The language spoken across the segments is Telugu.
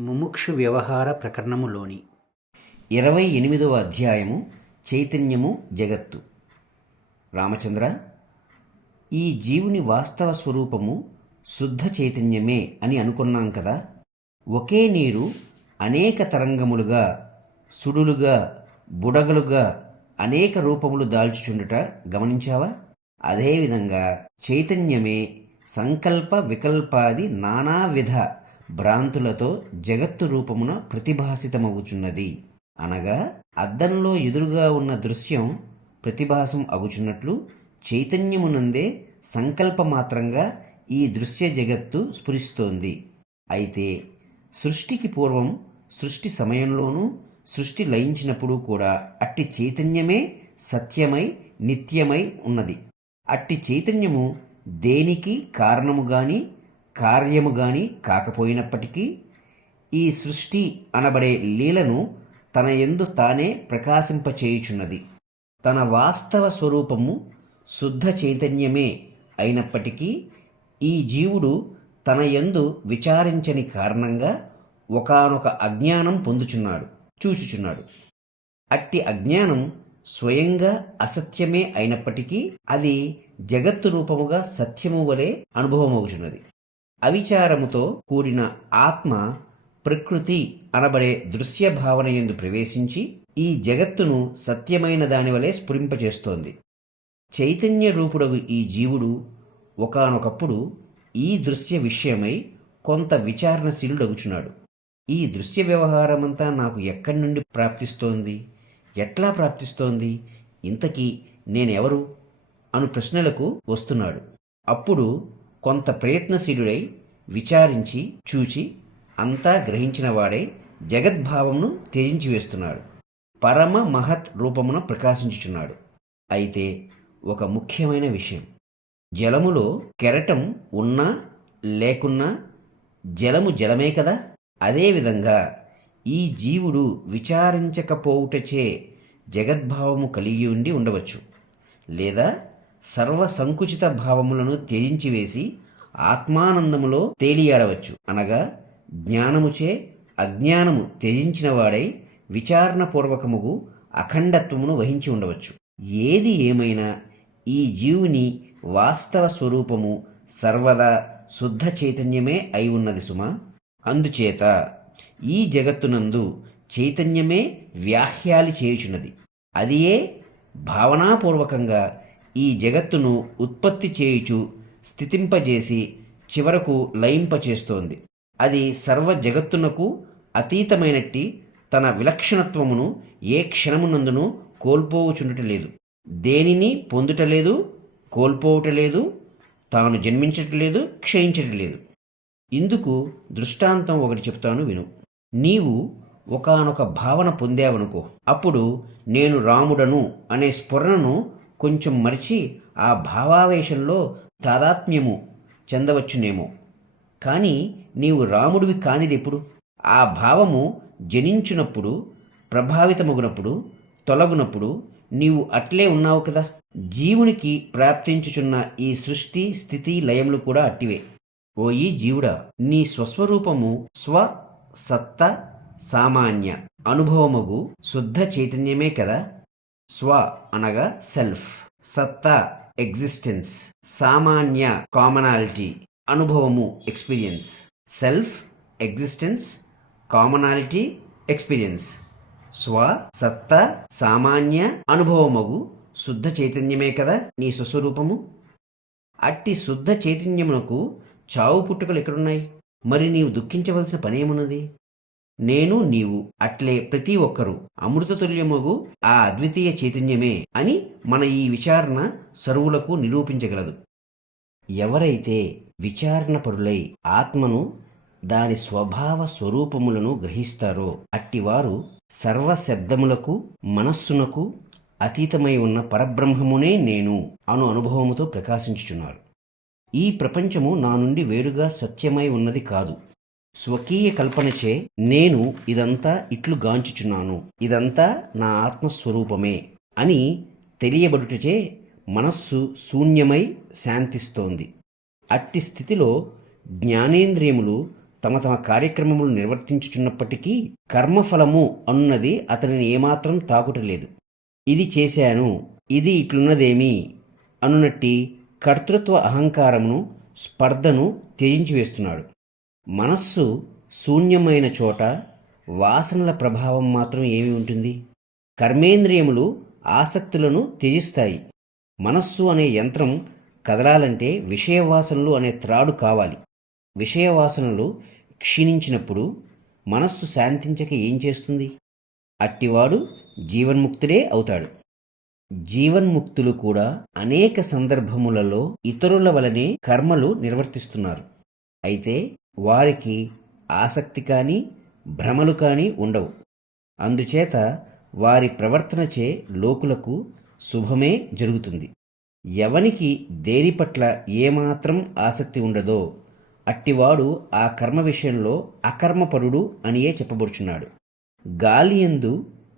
ముముక్షు వ్యవహార ప్రకరణములోని 28వ అధ్యాయము చైతన్యము జగత్తు. రామచంద్ర, ఈ జీవుని వాస్తవ స్వరూపము శుద్ధ చైతన్యమే అని అనుకున్నాం కదా. ఒకే నీరు అనేక తరంగములుగా, సుడులుగా, బుడగలుగా అనేక రూపములు దాల్చుచుండుట గమనించావా? అదేవిధంగా చైతన్యమే సంకల్ప వికల్పాది నానావిధ భ్రాంతులతో జగత్తు రూపమున ప్రతిభాసితమగుచున్నది. అనగా అద్దంలో ఎదురుగా ఉన్న దృశ్యం ప్రతిభాసం అగుచున్నట్లు చైతన్యమునందే సంకల్పమాత్రంగా ఈ దృశ్య జగత్తు స్ఫురిస్తోంది. అయితే సృష్టికి పూర్వం, సృష్టి సమయంలోనూ, సృష్టి లయించినప్పుడు కూడా అట్టి చైతన్యమే సత్యమై నిత్యమై ఉన్నది. అట్టి చైతన్యము దేనికి కారణము గాని కార్యము గాని కాకపోయినప్పటికీ ఈ సృష్టి అనబడే లీలను తన యందు తానే ప్రకాశింపచేయుచున్నది. తన వాస్తవ స్వరూపము శుద్ధ చైతన్యమే అయినప్పటికీ ఈ జీవుడు తన యందు విచారించని కారణంగా ఒకానొక అజ్ఞానం పొందుచున్నాడు, చూచుచున్నాడు. అట్టి అజ్ఞానం స్వయంగా అసత్యమే అయినప్పటికీ అది జగత్తు రూపముగా సత్యము వలె అనుభవమవుచున్నది. అవిచారముతో కూడిన ఆత్మ ప్రకృతి అనబడే దృశ్య భావన యందు ప్రవేశించి ఈ జగత్తును సత్యమైన దాని వలె స్ఫురింపచేస్తోంది. చైతన్య రూపుడగు ఈ జీవుడు ఒకానొకప్పుడు ఈ దృశ్య విషయమై కొంత విచారణశీలుడగుచున్నాడు. ఈ దృశ్య వ్యవహారమంతా నాకు ఎక్కడి నుండి ప్రాప్తిస్తోంది, ఎట్లా ప్రాప్తిస్తోంది, ఇంతకీ నేనెవరు అను ప్రశ్నలకు వస్తున్నాడు. అప్పుడు కొంత ప్రయత్నశీలుడై విచారించి చూచి అంతా గ్రహించిన వాడై జగద్భావమును త్యజించి వేస్తున్నాడు. పరమ మహత్ రూపమున ప్రకాశించుచున్నాడు. అయితే ఒక ముఖ్యమైన విషయం, జలములో కెరటం ఉన్నా లేకున్నా జలము జలమే కదా. అదేవిధంగా ఈ జీవుడు విచారించకపోవుటచే జగద్భావము కలిగి ఉండి ఉండవచ్చు, లేదా సర్వ సంకుచిత భావములను త్యజించి వేసి ఆత్మానందములో తేలియాడవచ్చు. అనగా జ్ఞానముచే అజ్ఞానము త్యజించిన వాడై విచారణపూర్వకముగు అఖండత్వమును వహించి ఉండవచ్చు. ఏది ఏమైనా ఈ జీవుని వాస్తవ స్వరూపము సర్వదా శుద్ధ చైతన్యమే అయి ఉన్నది సుమా. అందుచేత ఈ జగత్తునందు చైతన్యమే వ్యాహ్యాలి చేయుచున్నది. అదియే భావనాపూర్వకంగా ఈ జగత్తును ఉత్పత్తి చేయుచు స్థితింపజేసి చివరకు లయింపచేస్తోంది. అది సర్వ జగత్తునకు అతీతమైనట్టి తన విలక్షణత్వమును ఏ క్షణమునందును కోల్పోవుచుండటలేదు, దేనిని పొందుటలేదు, కోల్పోవటలేదు, తాను జన్మించటలేదు, క్షయించటలేదు. ఇందుకు దృష్టాంతం ఒకటి చెప్తాను విను. నీవు ఒకానొక భావన పొందావనుకో, అప్పుడు నేను రాముడను అనే స్ఫురణను కొంచెం మరిచి ఆ భావావేశంలో తాదాత్మ్యము చెందవచ్చునేమో. కానీ నీవు రాముడివి కానిదెప్పుడు? ఆ భావము జనించునప్పుడు, ప్రభావితమగునప్పుడు, తొలగునప్పుడు నీవు అట్లే ఉన్నావు కదా. జీవునికి ప్రాప్తించుచున్న ఈ సృష్టి స్థితి లయములు కూడా అట్టివే. ఓయి జీవుడా, నీ స్వస్వరూపము స్వ సత్త సామాన్య అనుభవమగు శుద్ధ చైతన్యమే కదా. స్వ అనగా సెల్ఫ్, సత్తా ఎగ్జిస్టెన్స్, సామాన్య కామనాలిటీ అనుభవము experience. Self, existence, commonality, experience. స్వ సత్తా సామాన్య అనుభవమగు శుద్ధ చైతన్యమే కదా నీ స్వస్వరూపము. అట్టి శుద్ధ చైతన్యమునకు చావు పుట్టుకలు ఎక్కడున్నాయి? మరి నీవు దుఃఖించవలసిన పనేమున్నది? నేను నీవు అట్లే ప్రతి ఒక్కరూ అమృతతుల్యమగు ఆ అద్వితీయ చైతన్యమే అని మన ఈ విచారణ సర్వులకు నిరూపించగలదు. ఎవరైతే విచారణపరులై ఆత్మను దాని స్వభావ స్వరూపములను గ్రహిస్తారో అట్టివారు సర్వశబ్దములకు మనస్సునకు అతీతమై ఉన్న పరబ్రహ్మమునే నేను అను అనుభవముతో ప్రకాశించుచున్నారు. ఈ ప్రపంచము నా నుండి వేరుగా సత్యమై ఉన్నది కాదు. స్వకీయ కల్పనచే నేను ఇదంతా ఇట్లు గాంచుచున్నాను, ఇదంతా నా ఆత్మస్వరూపమే అని తెలియబడుటచే మనస్సు శూన్యమై శాంతిస్తోంది. అట్టి స్థితిలో జ్ఞానేంద్రియములు తమ తమ కార్యక్రమములు నిర్వర్తించుచున్నప్పటికీ కర్మఫలము అన్నది అతనిని ఏమాత్రం తాకుటలేదు. ఇది చేశాను, ఇది ఇట్లున్నదేమి అనునట్టి కర్తృత్వ అహంకారమును, స్పర్ధను త్యజించి వేస్తున్నాడు. మనస్సు శూన్యమైన చోట వాసనల ప్రభావం మాత్రం ఏమి ఉంటుంది? కర్మేంద్రియములు ఆసక్తులను త్యజిస్తాయి. మనస్సు అనే యంత్రం కదలాలంటే విషయవాసనలు అనే త్రాడు కావాలి. విషయవాసనలు క్షీణించినప్పుడు మనస్సు శాంతించక ఏం చేస్తుంది? అట్టివాడు జీవన్ముక్తుడే అవుతాడు. జీవన్ముక్తులు కూడా అనేక సందర్భములలో ఇతరుల వలనే కర్మలు నిర్వర్తిస్తున్నారు. అయితే వారికి ఆసక్తి కానీ భ్రమలు కానీ ఉండవు. అందుచేత వారి ప్రవర్తనచే లోకులకు శుభమే జరుగుతుంది. ఎవనికి దేని పట్ల ఏమాత్రం ఆసక్తి ఉండదో అట్టివాడు ఆ కర్మ విషయంలో అకర్మపరుడు అనియే చెప్పబడుచున్నాడు. గాలియందు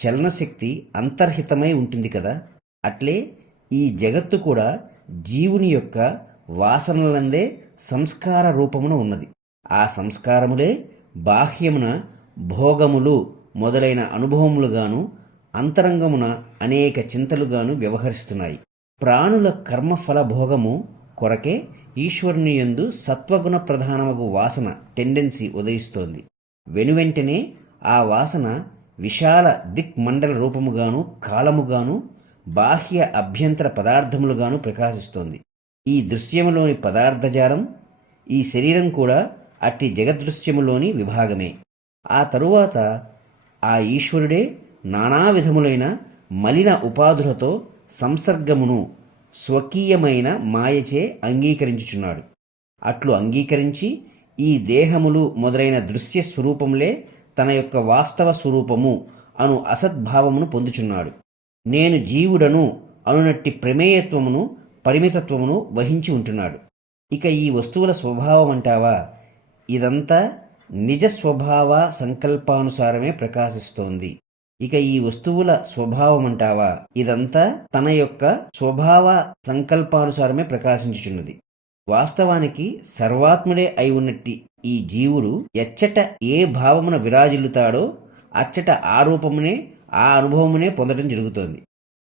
చలనశక్తి అంతర్హితమై ఉంటుంది కదా, అట్లే ఈ జగత్తు కూడా జీవుని యొక్క వాసనలందే సంస్కార రూపమున ఉన్నది. ఆ సంస్కారములే బాహ్యమున భోగములు మొదలైన అనుభవములుగాను, అంతరంగమున అనేక చింతలుగాను వ్యవహరిస్తున్నాయి. ప్రాణుల కర్మఫల భోగము కొరకే ఈశ్వరుని యందు సత్వగుణ ప్రధానమగు వాసన టెండెన్సీ ఉదయిస్తోంది. వెనువెంటనే ఆ వాసన విశాల దిక్మండల రూపముగాను, కాలముగాను, బాహ్య అభ్యంతర పదార్థములుగాను ప్రకాశిస్తోంది. ఈ దృశ్యములోని పదార్థజాలం, ఈ శరీరం కూడా అట్టి జగదృశ్యములోని విభాగమే. ఆ తరువాత ఆ ఈశ్వరుడే నానా విధములైన మలిన ఉపాధులతో సంసర్గమును స్వకీయమైన మాయచే అంగీకరించుచున్నాడు. అట్లు అంగీకరించి ఈ దేహములు మొదలైన దృశ్య స్వరూపములే తన యొక్క వాస్తవ స్వరూపము అను అసద్భావమును పొందుచున్నాడు. నేను జీవుడను అనునట్టి ప్రమేయత్వమును, పరిమితత్వమును వహించి ఉంటున్నాడు. ఇక ఈ వస్తువుల స్వభావం అంటావా? ఇదంతా నిజ స్వభావ సంకల్పానుసారమే ప్రకాశిస్తోంది. ఇక ఈ వస్తువుల స్వభావం అంటావా? ఇదంతా తన యొక్క స్వభావ సంకల్పానుసారమే ప్రకాశించుచున్నది. వాస్తవానికి సర్వాత్ముడే అయి ఉన్నట్టి ఈ జీవుడు ఎచ్చట ఏ భావమున విరాజిల్లుతాడో అచ్చట ఆ రూపమునే, ఆ అనుభవమునే పొందడం జరుగుతోంది.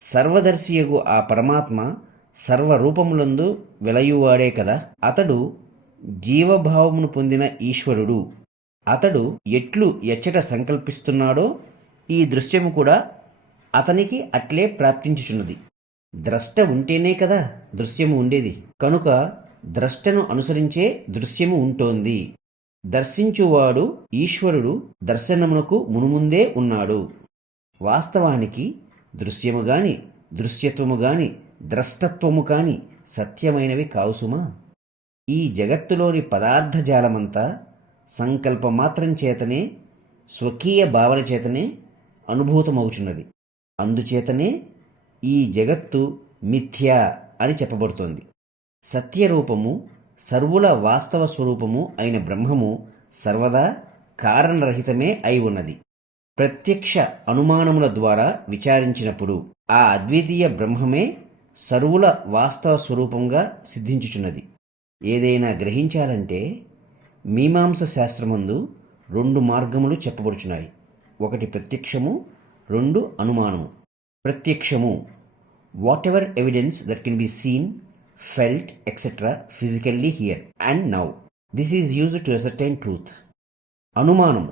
సర్వదర్శియగు ఆ పరమాత్మ సర్వరూపములందు వెలయువాడే కదా. అతడు జీవభావమును పొందిన ఈశ్వరుడు. అతడు ఎట్లు ఎచ్చట సంకల్పిస్తున్నాడో ఈ దృశ్యము కూడా అతనికి అట్లే ప్రాప్తించుచున్నది. ద్రష్ట ఉంటేనే కదా దృశ్యము ఉండేది. కనుక ద్రష్టను అనుసరించే దృశ్యము ఉంటోంది. దర్శించువాడు ఈశ్వరుడు దర్శనమునకు మునుముందే ఉన్నాడు. వాస్తవానికి దృశ్యము గాని, దృశ్యత్వము గాని, ద్రష్టత్వము కాని సత్యమైనవి కావుసుమా. ఈ జగత్తులోని పదార్థజాలమంతా సంకల్పమాత్రం చేతనే, స్వకీయ భావన చేతనే అనుభూతమవుచున్నది. అందుచేతనే ఈ జగత్తు మిథ్యా అని చెప్పబడుతోంది. సత్యరూపము, సర్వుల వాస్తవ స్వరూపము అయిన బ్రహ్మము సర్వదా కారణరహితమే అయి ఉన్నది. ప్రత్యక్ష అనుమానముల ద్వారా విచారించినప్పుడు ఆ అద్వితీయ బ్రహ్మమే సర్వుల వాస్తవ స్వరూపంగా సిద్ధించుచున్నది. ఏదైనా గ్రహించాలంటే మీమాంస శాస్త్రమందు 2 మార్గములు చెప్పబడుచున్నాయి. ఒకటి ప్రత్యక్షము, 2 అనుమానము. ప్రత్యక్షము, whatever evidence that can be seen, felt etcetera physically here and now. This is used to ascertain truth. అనుమానము,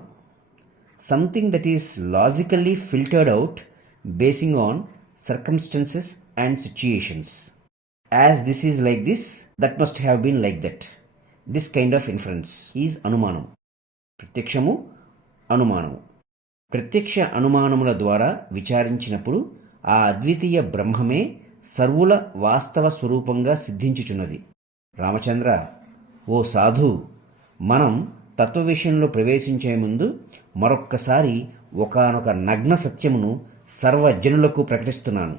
something that is logically filtered out basing on circumstances and situations. As this is like this, that must have been like that. This kind of inference is అనుమానం. ప్రత్యక్షము, అనుమానము. ప్రత్యక్ష అనుమానముల ద్వారా విచారించినప్పుడు ఆ అద్వితీయ బ్రహ్మమే సర్వుల వాస్తవ స్వరూపంగా సిద్ధించుచున్నది. రామచంద్ర, ఓ సాధు, మనం తత్వ విషయంలో ప్రవేశించే ముందు మరొక్కసారి ఒకానొక నగ్న సత్యమును సర్వజనులకు ప్రకటిస్తున్నాను.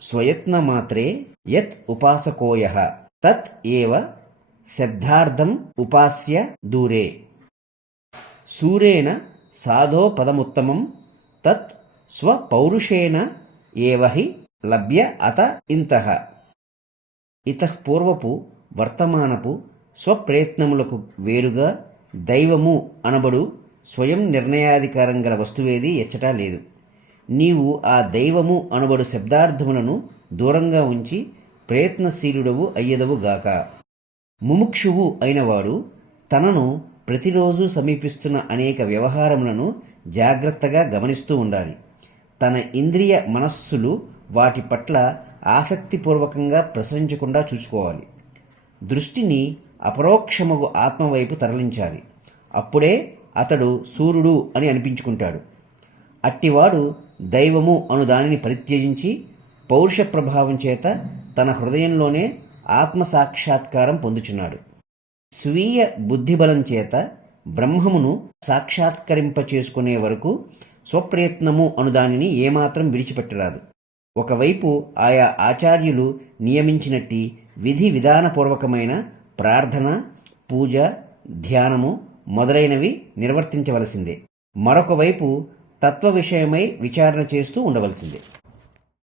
స్వయత్న మాత్రే యత్ ఉపాసకోయః తత్ ఏవ శబ్దార్థం ఉపాస్య దూరే. సూరేణ సాధో పదముత్తమం తత్ స్వపౌరుషేణ ఏవహి లభ్య అత ఇంతః. ఇతః పూర్వపు వర్తమానపు స్వప్రయత్నములకు వేరుగా దైవము అనబడు స్వయం నిర్ణయాధికారం గల వస్తువేది ఎచ్చటా లేదు. నీవు ఆ దైవము అనబడు శబ్దార్థములను దూరంగా ఉంచి ప్రయత్నశీలుడవు అయ్యదవుగాక. ముముక్షువు అయినవాడు తనను ప్రతిరోజు సమీపిస్తున్న అనేక వ్యవహారములను జాగ్రత్తగా గమనిస్తూ ఉండాలి. తన ఇంద్రియ మనస్సులు వాటి పట్ల ఆసక్తిపూర్వకంగా ప్రసరించకుండా చూసుకోవాలి. దృష్టిని అపరోక్షమగు ఆత్మవైపు తరలించాలి. అప్పుడే అతడు సూర్యుడు అని అనిపించుకుంటాడు. అట్టివాడు దైవము అను దానిని పరిత్యజించి పౌరుష ప్రభావం చేత తన హృదయంలోనే ఆత్మసాక్షాత్కారం పొందుచున్నాడు. స్వీయ బుద్ధిబలం చేత బ్రహ్మమును సాక్షాత్కరింపచేసుకునే వరకు స్వప్రయత్నము అను దానిని ఏమాత్రం విడిచిపెట్టరాదు. ఒకవైపు ఆయా ఆచార్యులు నియమించినట్టి విధి విధానపూర్వకమైన ప్రార్థన, పూజ, ధ్యానము మొదలైనవి నిర్వర్తించవలసిందే. మరొక వైపు తత్వ విషయమై విచారణ చేస్తూ ఉండవలసిందే.